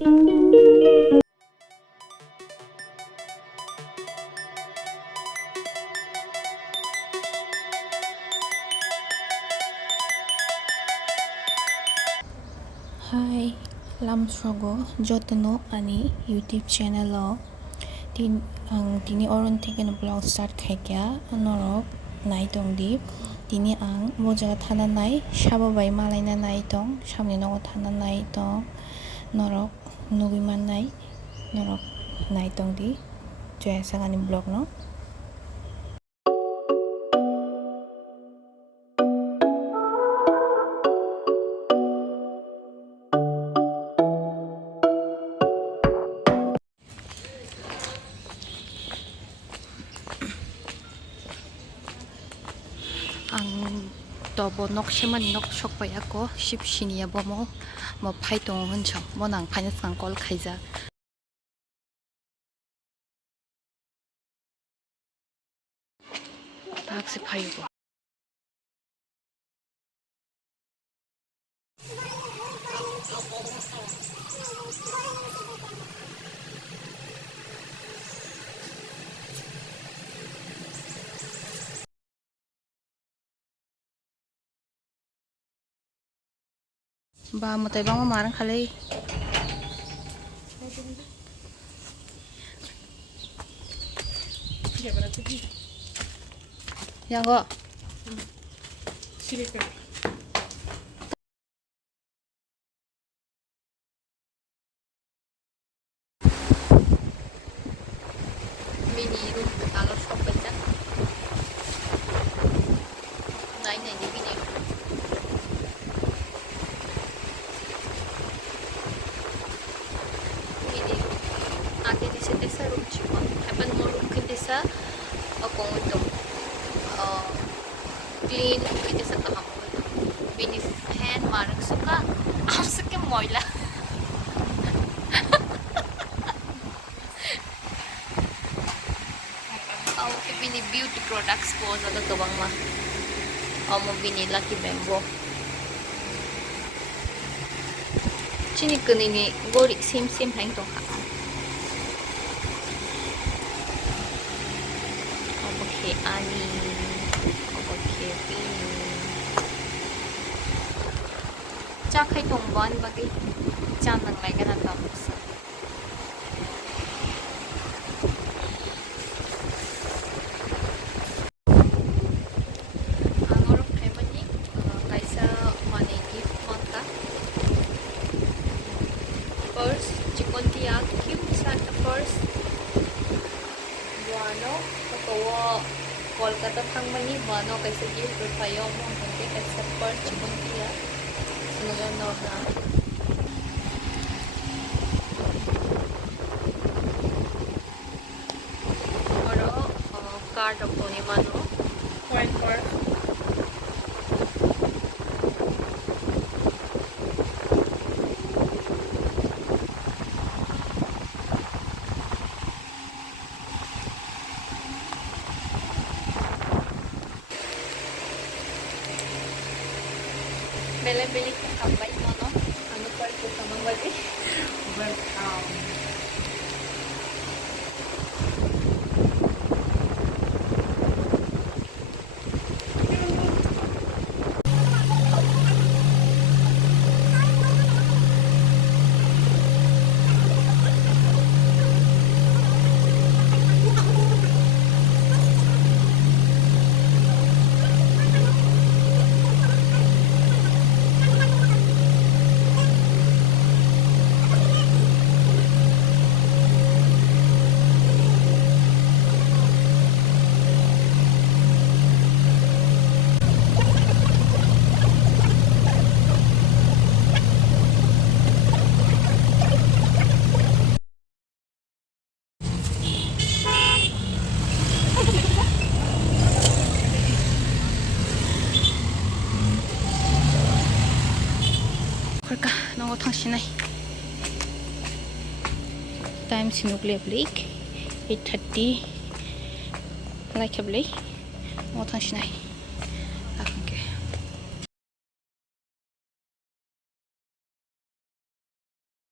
Hi, lamsrogo jotono ani YouTube channel o tini oron থেকে vlog start khaikya norok nai tong di tini ang moja thana nai Sabo bai malaina nai tong samne no thana nai tong norok nugiman nai norok nai tong di joya sangani vlog no ang tobo nok sheman nok shokpai ako ship shinia bomo mo phaitong huncho mo nang phainas kang kol khaija tak se phaibo ba mo tay bang marang khalai yang go silika mini room talo shop baita nai nai ni video आगे दिसे तेसा room छिपा अपन मो room के तेसा अकोंग तो clean के तेसा कहां हो बिनी फैन मारक सुका आप सके मोइला आओ के बिनी ब्यूटी प्रोडक्ट्स पोज अगा कबंग मा अमो बिनी लकी बेंबो चिनी कनी नि गोरी सिम सिम हैंग तो खा ani okay cha khai thong ban bagi chan nang lai ga ta sa angor family kaisa mane gift manta first chikon tia cute sa first buano ko Kolkata thangmani bano kaisa gift rupayo mo hangte kaisa per chikon tia suno no na oro card ko ni mano point for beli ke kapai mono anu par ko sama bagi welcome 당신의 time sinukli blik 8:30 like a blik mo 당신의